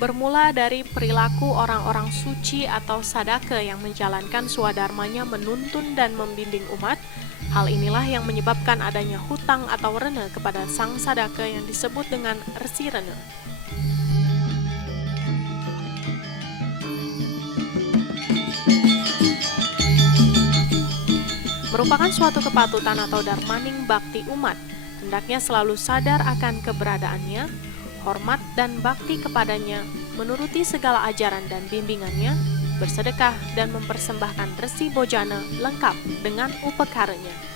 Bermula dari perilaku orang-orang suci atau sadake yang menjalankan swadharmanya menuntun dan membimbing umat, hal inilah yang menyebabkan adanya hutang atau rene kepada sang sadake yang disebut dengan resi rene. Merupakan suatu kepatutan atau dharmaning bakti umat, hendaknya selalu sadar akan keberadaannya, hormat dan bakti kepadanya, menuruti segala ajaran dan bimbingannya, bersedekah dan mempersembahkan resi bojana lengkap dengan upekaranya.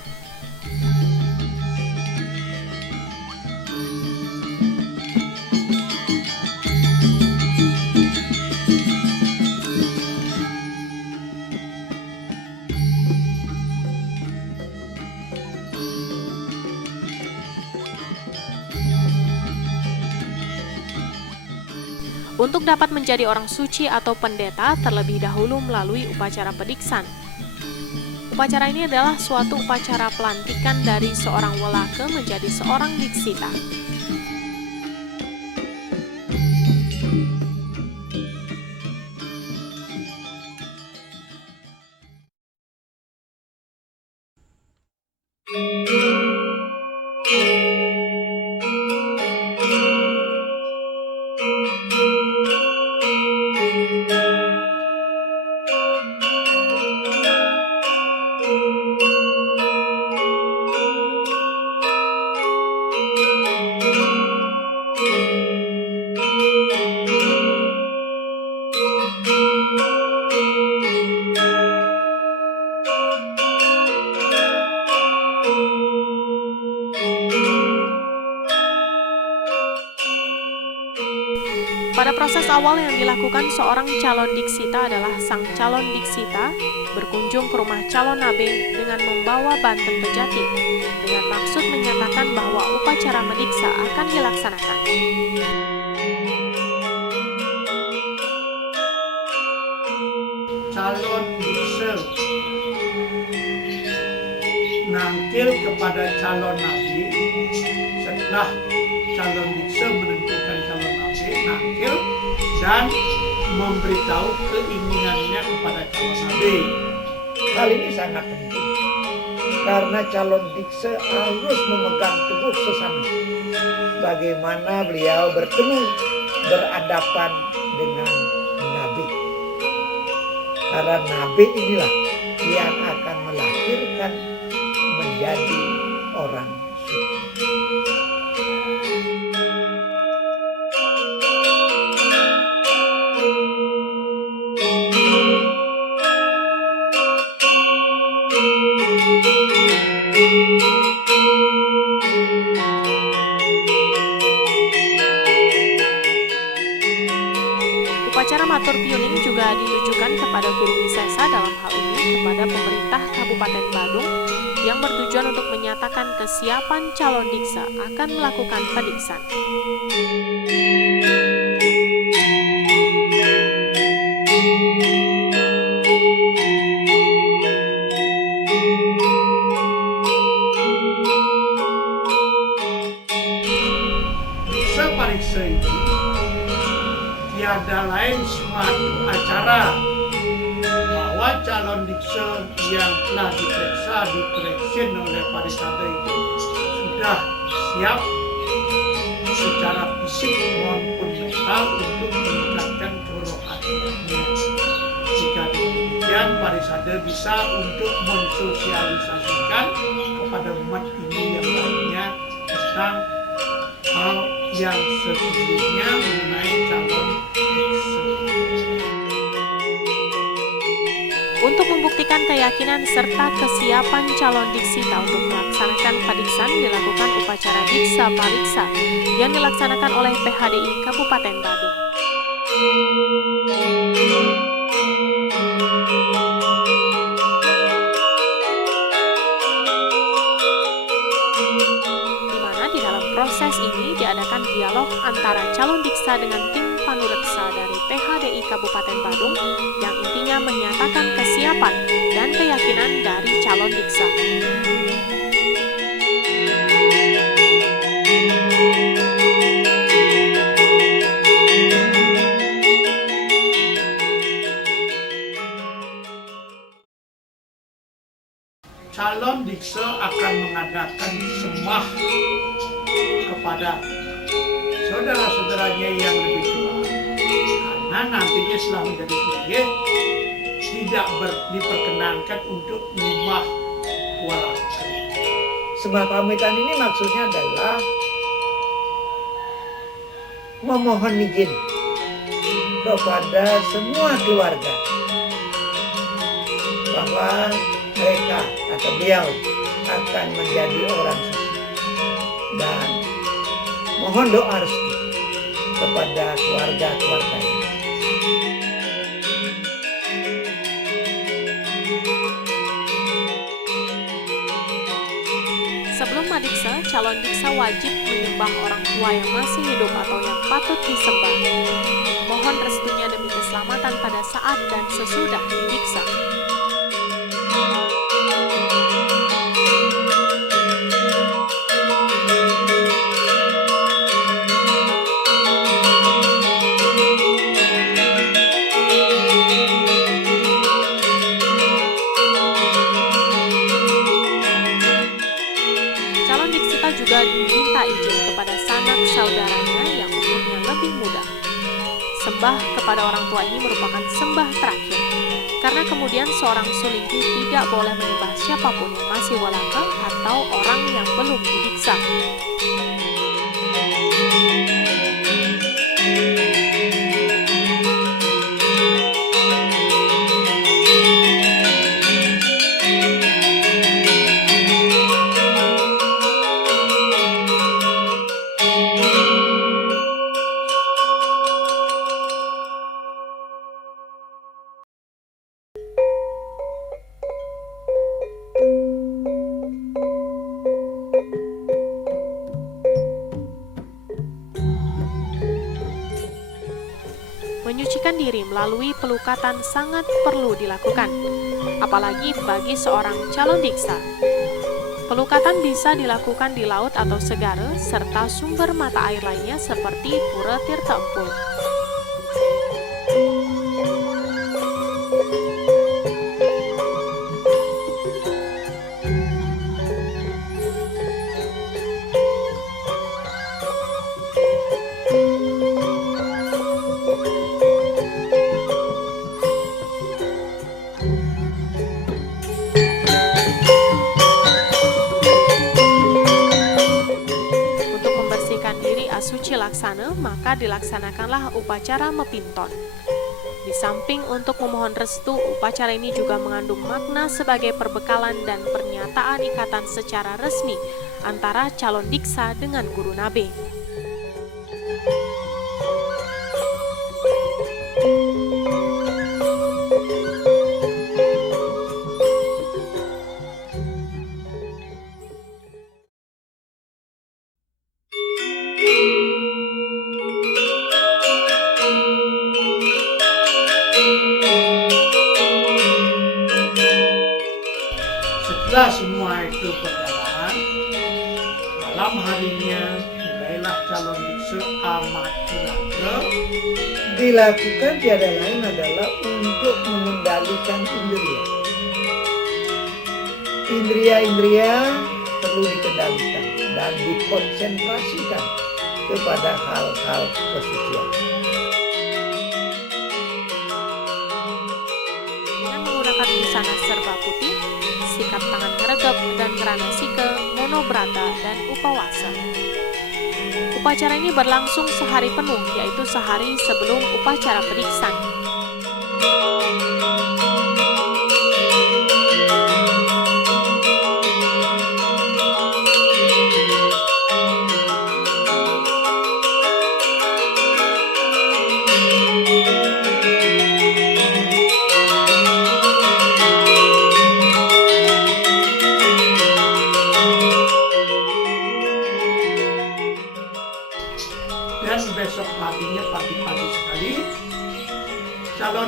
Untuk dapat menjadi orang suci atau pendeta, terlebih dahulu melalui upacara pediksan. Upacara ini adalah suatu upacara pelantikan dari seorang welake menjadi seorang diksita. Pada proses awal yang dilakukan seorang calon diksita adalah sang calon diksita berkunjung ke rumah calon nabe dengan membawa banten bejati, dengan maksud menyatakan bahwa upacara mediksa akan dilaksanakan. Calon dikse nangkil kepada calon nabi. Setelah calon dikse menentukan calon nabi, nangkil dan memberitahu keinginannya kepada calon nabi. Hal ini sangat penting karena calon dikse harus memegang teguh sesana bagaimana beliau bertemu berhadapan dengan nabi. Karena nabi inilah yang akan melahirkan menjadi orang suci. Upacara matur piuning juga ditujukan kepada guru wisesa, dalam hal ini kepada pemerintah Kabupaten Badung, yang bertujuan untuk menyatakan kesiapan calon diksa akan melakukan pediksan. Dikse pariksa ini tiada lain suatu acara bahwa calon dikse yang telah diperiksa diperiksin oleh parisade itu sudah siap secara fisik maupun mental untuk meningkatkan kerohaniannya. Jika demikian, parisade bisa untuk mensosialisasikan kepada umat ini yang lainnya tentang hal yang sesungguhnya mengenai calon dikse. Untuk membuktikan keyakinan serta kesiapan calon diksita untuk melaksanakan padiksan, dilakukan upacara diksa pariksa yang dilaksanakan oleh PHDI Kabupaten Badung. Di mana di dalam proses ini diadakan dialog antara calon diksa dengan tim panureksa dari PHDI Kabupaten Badung yang intinya menyatakan kesiapan dan keyakinan dari calon diksa. Calon diksa akan mengadakan sembah kepada saudara-saudaranya yang lebih tua, karena nantinya setelah menjadi PJ tidak diperkenankan untuk menyembah wala. Sembah pamitan ini maksudnya adalah memohon izin kepada semua keluarga bahwa mereka atau beliau akan menjadi orang suci dan mohon doa restu kepada keluarga-keluarganya. Sebelum madiksa, calon diksa wajib menyembah orang tua yang masih hidup atau yang patut disembah. Mohon restunya demi keselamatan pada saat dan sesudah didiksa. Calon diksita juga diminta izin kepada sanak saudaranya yang umurnya lebih muda. Sembah kepada orang tua ini merupakan sembah terakhir, karena kemudian seorang sulingki tidak boleh menyembah siapapun yang masih walaka atau orang yang belum didiksa. Menyucikan diri melalui pelukatan sangat perlu dilakukan, apalagi bagi seorang calon diksa. Pelukatan bisa dilakukan di laut atau segara, serta sumber mata air lainnya seperti Pura Tirta Empul. Suci laksana, maka dilaksanakanlah upacara mepinton. Di samping untuk memohon restu, upacara ini juga mengandung makna sebagai perbekalan dan pernyataan ikatan secara resmi antara calon diksa dengan guru nabe. Setelah semua itu berjalan, malam harinya mulailah calon diksa amat telaga Dilakukan tiada lain adalah untuk mengendalikan indria. Indria-indria perlu dikendalikan dan dikonsentrasikan kepada hal-hal kesucian. Dengan menggunakan busana serba putih, sikap tangan ngeregep dan merana sike, monobrata, dan upawasa. Upacara ini berlangsung sehari penuh, yaitu sehari sebelum upacara pediksan.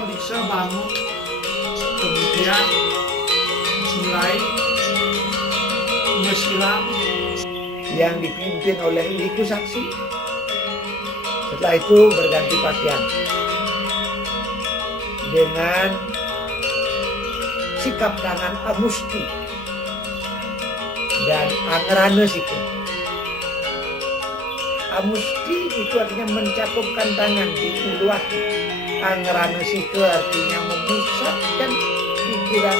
calon diksa bangun, kemudian mulai mesilam yang dipimpin oleh liku saksi. Setelah itu berganti pakaian dengan sikap tangan amusti dan angrane siku. Amusti itu artinya mencakupkan tangan di ulu hati. Angrane siku artinya memusatkan pikiran.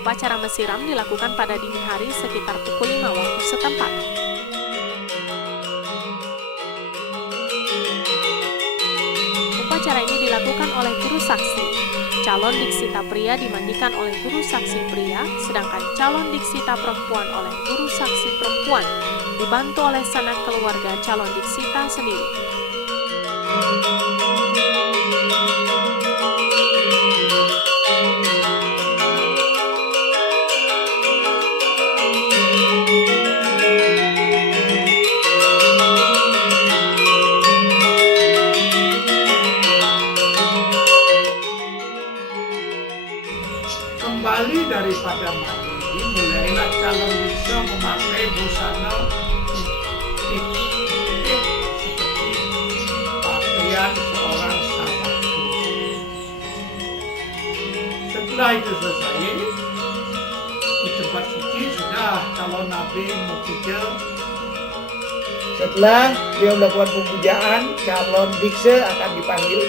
Upacara mesiram dilakukan pada dini hari sekitar pukul 5 waktu setempat. Upacara ini dilakukan oleh guru saksi. Calon diksita pria dimandikan oleh guru saksi pria, sedangkan calon diksita perempuan oleh guru saksi perempuan, dibantu oleh sanak keluarga calon diksita sendiri. Kembali daripada mandi, mulailah calon diksa memakai busana seperti pakaian seorang sahabatku. Setelah itu selesai, di tempat suci sudah calon nabi memuja. Setelah beliau melakukan pemujaan, calon diksa akan dipanggil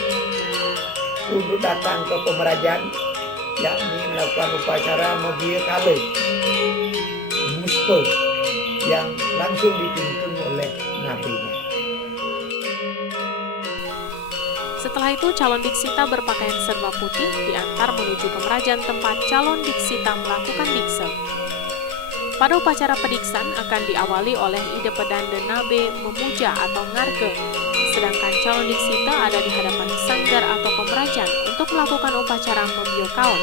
untuk datang ke pemerajaan, yakni melakukan upacara mobil kale muspe yang langsung dipimpin oleh nabinya. Setelah itu calon diksita berpakaian serba putih diantar menuju pemerajaan tempat calon diksita melakukan diksa. Pada upacara pediksan akan diawali oleh ide pedanda nabe memuja atau ngarge, sedangkan calon diksita ada di hadapan sanggar atau pemerajaan untuk melakukan upacara membio kaon.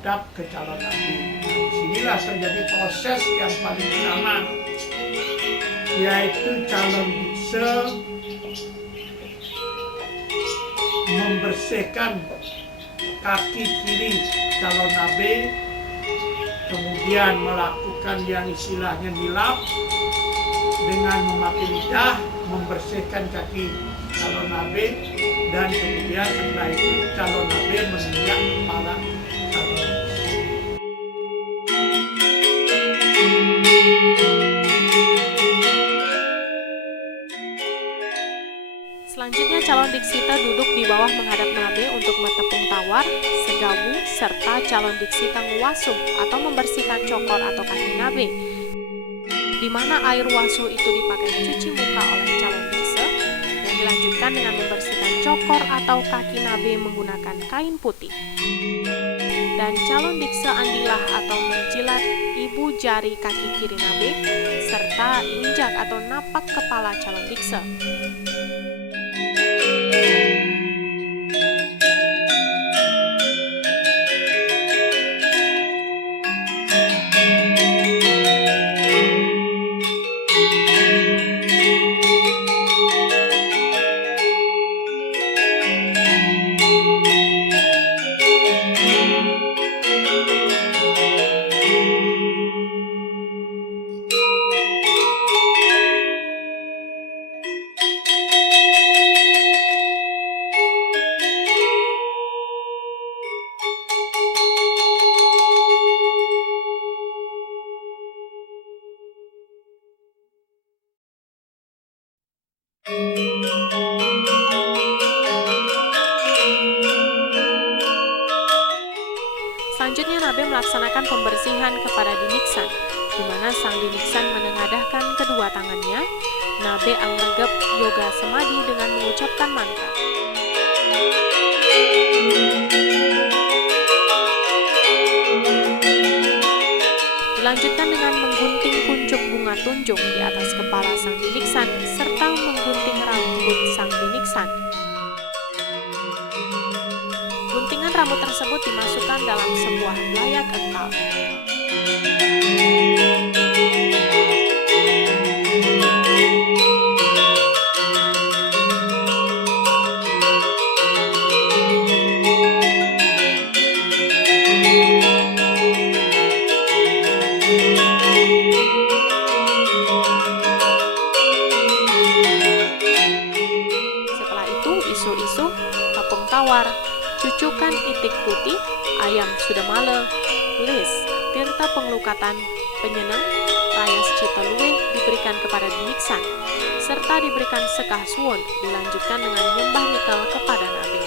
Hadap ke calon nabi. Disinilah terjadi proses yang paling utama, yaitu calon diksa membersihkan kaki kiri calon nabi, kemudian melakukan yang istilahnya nilap dengan memakai lidah, membersihkan kaki calon nabi, dan kemudian setelah itu calon nabi menginjak kepala calon. Selanjutnya calon diksita duduk di bawah menghadap nabe untuk metepung tawar, segabu, serta calon diksita ngewasuh atau membersihkan cokor atau kaki nabe, di mana air wasuh itu dipakai cuci muka oleh calon diksa, dan dilanjutkan dengan membersihkan cokor atau kaki nabe menggunakan kain putih. Dan calon diksa andilah atau menjilat ibu jari kaki kiri nabe, serta injak atau napak kepala calon diksa. Selanjutnya nabe melaksanakan pembersihan kepada diniksan, di mana sang diniksan menengadahkan kedua tangannya Nabe Angregep Yoga Semadi dengan mengucapkan mantra. Dilanjutkan dengan menggunting kuncup bunga tunjung di atas kepala sang biniksan serta menggunting rambut sang biniksan. Guntingan rambut tersebut dimasukkan dalam sebuah layak ental. Setelah itu, isu-isu, kapung tawar, cucukan itik putih, ayam sudamale, lis, tirta pengelukatan, penyenang, rayas citaluwe diberikan kepada biniksan, serta diberikan sekah suwon, dilanjutkan dengan nyembah nikal kepada Nabe.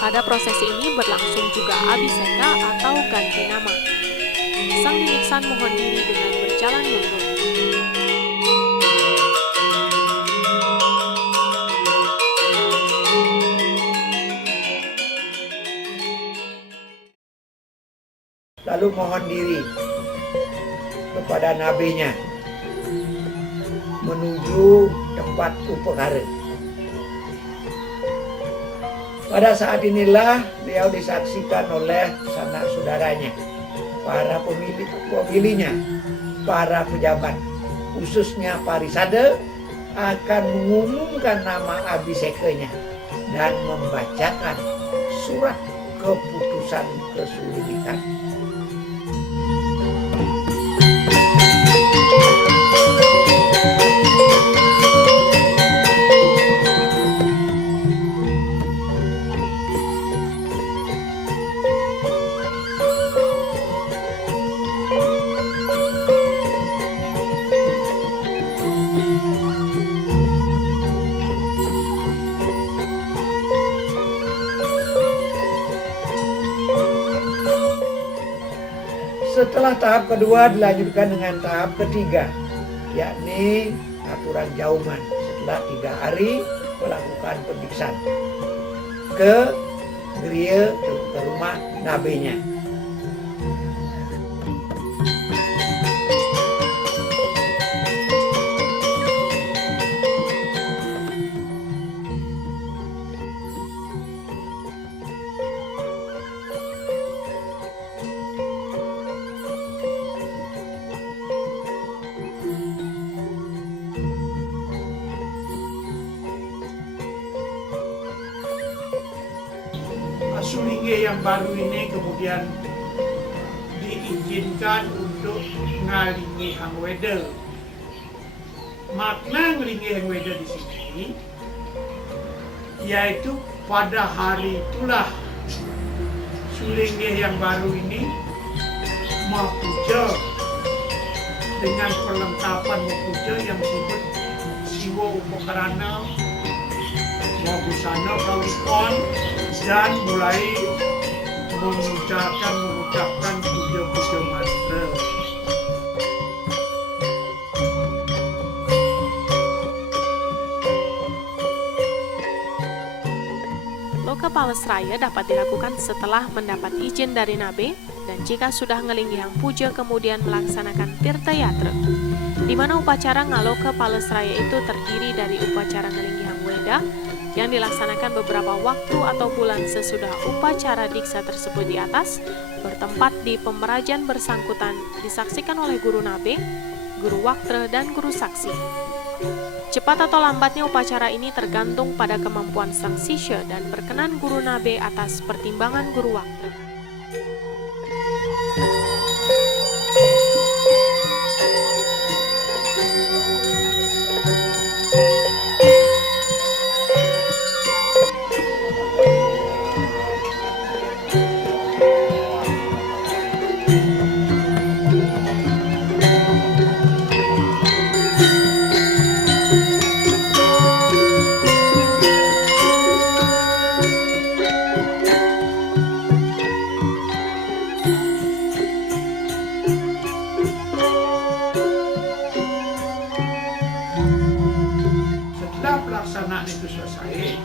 Pada prosesi ini berlangsung juga abiseka atau ganti nama. Sang biniksan mohon diri dengan berjalan mundur. Lalu mohon diri kepada nabinya menuju tempat upekara. Pada saat inilah beliau disaksikan oleh sanak saudaranya, para pemilihnya, para pejabat, khususnya Parisade akan mengumumkan nama abisekanya dan membacakan surat keputusan kesulitan. Setelah tahap kedua dilanjutkan dengan tahap ketiga, yakni aturan jauman. Setelah 3 hari melakukan pemeriksaan ke geria, ke rumah nabenya. Sulinge yang baru ini kemudian diizinkan untuk ngalingi hang weda. Makna ngalingi hang weda di sini yaitu pada hari itulah Sulinge yang baru ini mempuja dengan perlengkapan mempuja yang disebut siwa upakarana, busana kawikon, dan mulai mengucapkan puja-puja mantra. Loka Palesraya dapat dilakukan setelah mendapat izin dari Nabe dan jika sudah ngelinggihang puja kemudian melaksanakan tirta yatra, di mana upacara ngaloka Palesraya itu terdiri dari upacara ngelinggihang weda yang dilaksanakan beberapa waktu atau bulan sesudah upacara diksa tersebut di atas, bertempat di pemerajan bersangkutan disaksikan oleh guru Nabe, guru waktre, dan guru saksi. Cepat atau lambatnya upacara ini tergantung pada kemampuan sang sisya dan perkenan guru Nabe atas pertimbangan guru waktre. itu selesai,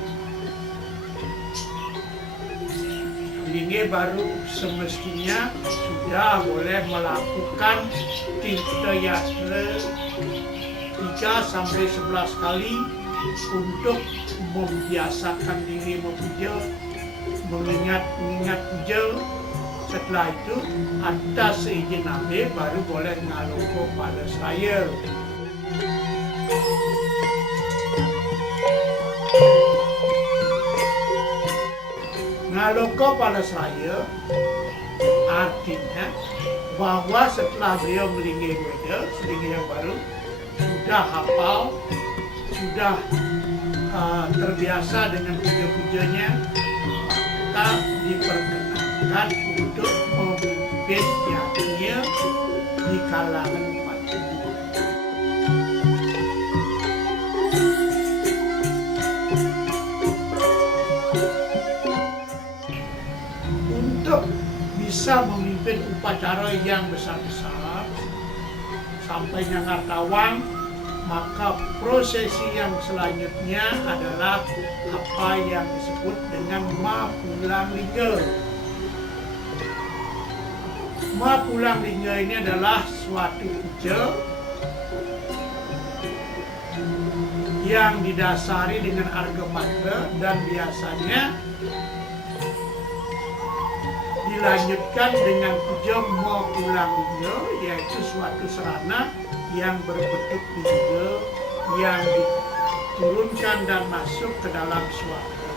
Lingge baru semestinya sudah boleh melakukan tirta yatra 3-11 kali untuk membiasakan diri memuja, mengingat puja. Setelah itu atas seizin Nabi baru boleh ngaloko pada saya. Ngaloko pada saya artinya bahwa setelah beliau melinggi beda, selinggi yang baru sudah hafal, sudah terbiasa dengan puja-pujanya, maka diperkenankan untuk memimpin yajnya di kalangan umat Hindu. Untuk bisa memimpin upacara yang besar-besar sampai Ngartawang, maka prosesi yang selanjutnya adalah apa yang disebut dengan Mapulang Lingga. Mapulang Lingga ini adalah suatu puja yang didasari dengan arga matra dan biasanya dilanjutkan dengan puja Mapulang Lingga, yaitu suatu serana yang berbentuk lingga yang diturunkan dan masuk ke dalam suatu.